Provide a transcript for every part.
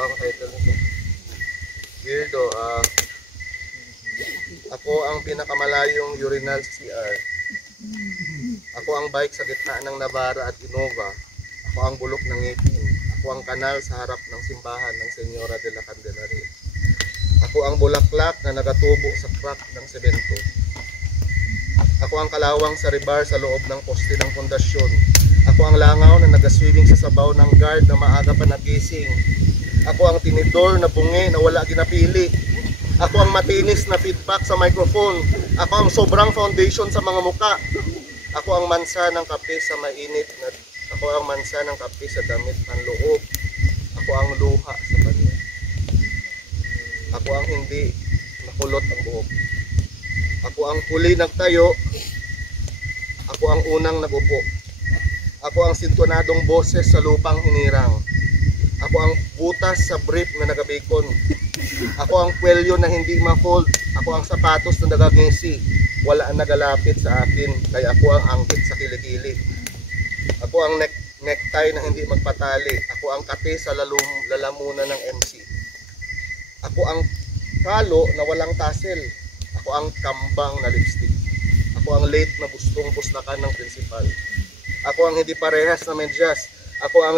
ang title nito. Weirdo. Ako ang pinakamalayong urinal sa CR. Ako ang bike sa gitna ng Navara at Innova. Ako ang bulok ng ngipin. Ako ang kanal sa harap ng simbahan ng Señora de la Candelaria. Ako ang bulaklak na nagatubo sa crack ng semento. Ako ang kalawang sa rebar sa loob ng poste ng pundasyon. Ako ang langaw na nagaswimming sa sabaw ng guard na maaga pa nagising. Ako ang tinidor na bungi na wala ginapili. Ako ang matinis na feedback sa microphone. Ako ang sobrang foundation sa mga muka. Ako ang mansa ng kape sa mainit na ako ang mansa ng kape sa damit ang loob. Ako ang luha sa banyo. Ako ang hindi nakulot ang buhok. Ako ang huli nagtayo. Ako ang unang nagupo. Ako ang sintonadong boses sa lupang hinirang. Ako ang butas sa brief na nagabikon. Ako ang kwelyo na hindi ma-fold. Ako ang sapatos na nagagisi. Wala ang nagalapit sa akin, kaya ako ang angkit sa kilikili. Ako ang necktie na hindi magpatali. Ako ang kate sa lalamunan ng MC. Ako ang kalo na walang tassel. Ako ang kambang na lipstick. Ako ang late na gustong puslakan ng prinsipal. Ako ang hindi parehas na medyas. Ako ang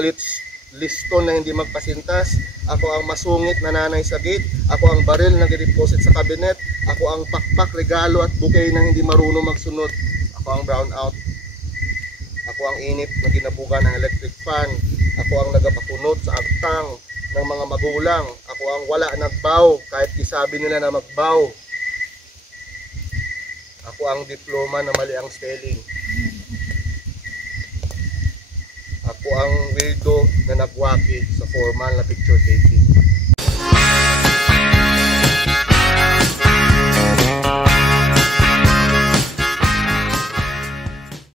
liston na hindi magpasintas. Ako ang masungit na nanay sa gate. Ako ang baril na gideposit sa kabinet. Ako ang pakpak, regalo at bouquet na hindi marunong magsunod. Ako ang brown out. Ako ang init na ginabugan ng electric fan. Ako ang nagapakunot sa agtang ng mga magulang. Ako ang wala nagbaw kahit isabi nila na magbaw. Ako ang diploma na mali ang spelling. Ako ang weirdo na nagwaki sa formal na picture taking.